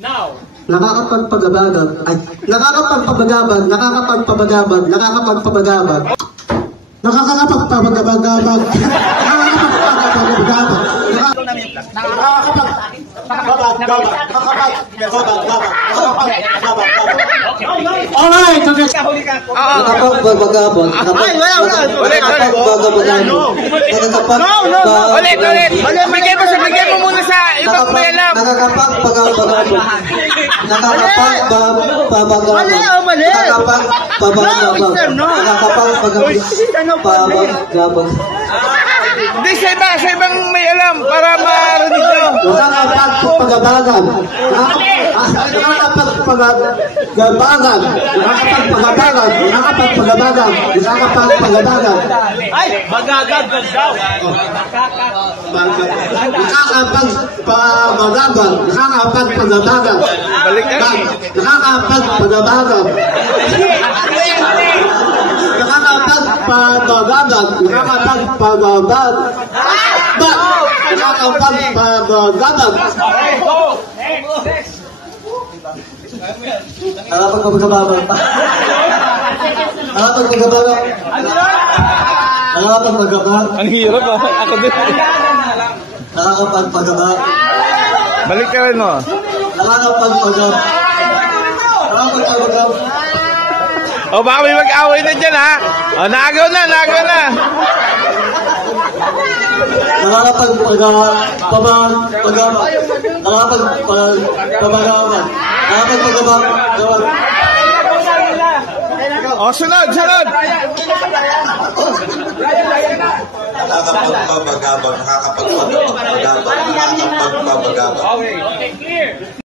Now, nakakapagpagabagab, ay, nakakapagpabagabag, nakakapagpabagabag, nakakapagpabagabag, nakakapagpabagabagabag, alright, okay. Nakakapagpabagabag, Ulit. Bigay mo muna sa ibang may alam. Nakakapagpabagabag, Hindi, sa ibang may alam para marinig nyo. nakakapagpagabagan, ay, magagagad daw. Ang hirap ah. Ako din. Nakakapagpagabag. Balik ka rin mo. Nakakapagpagabag. O baka may mag-away na dyan ha. O nagaw na. O sunod. Nakakapagpabagabag. Okay, clear.